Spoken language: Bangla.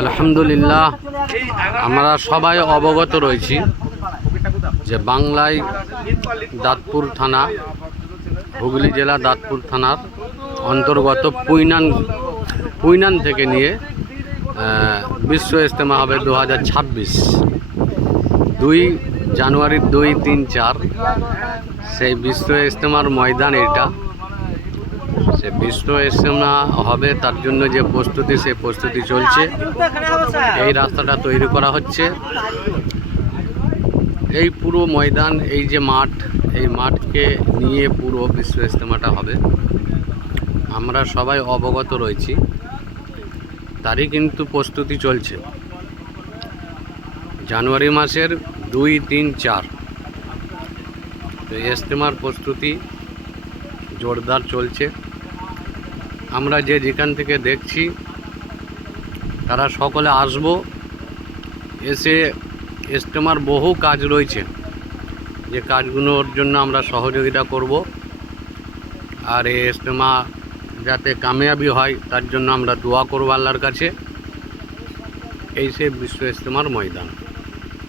আলহামদুলিল্লাহ, আমরা সবাই অবগত রয়েছি যে বাংলায় দাঁতপুর থানা, হুগলি জেলা দাঁতপুর থানার অন্তর্গত পুইনান পুইনান থেকে নিয়ে বিশ্ব ইজতেমা হবে দু হাজার ছাব্বিশ। দুই জানুয়ারির দুই তিন চার, সেই বিশ্ব ইজতেমার ময়দান এটা। সে বিশ্ব ইজতেমা হবে, তার জন্য যে প্রস্তুতি, সেই প্রস্তুতি চলছে। এই রাস্তাটা তৈরি করা হচ্ছে। এই পুরো ময়দান, এই যে মাঠ, এই মাঠকে নিয়ে পুরো বিশ্ব ইজতেমাটা হবে। আমরা সবাই অবগত রয়েছি। তারই কিন্তু প্রস্তুতি চলছে। জানুয়ারি মাসের দুই, তিন, চার। তো ইজতেমার প্রস্তুতি জোরদার চলছে। আমরা যে যেখান থেকে দেখছি, তারা সকলে আসব, এসে ইজতেমার বহু কাজ রয়েছে। যে কাজগুলোর জন্য আমরা সহযোগিতা করব। আর এই ইজতেমা যাতে কামিয়াবি হয়, তার জন্য আমরা দোয়া করব আল্লাহর কাছে। এই সে বিশ্ব ইজতেমার ময়দান।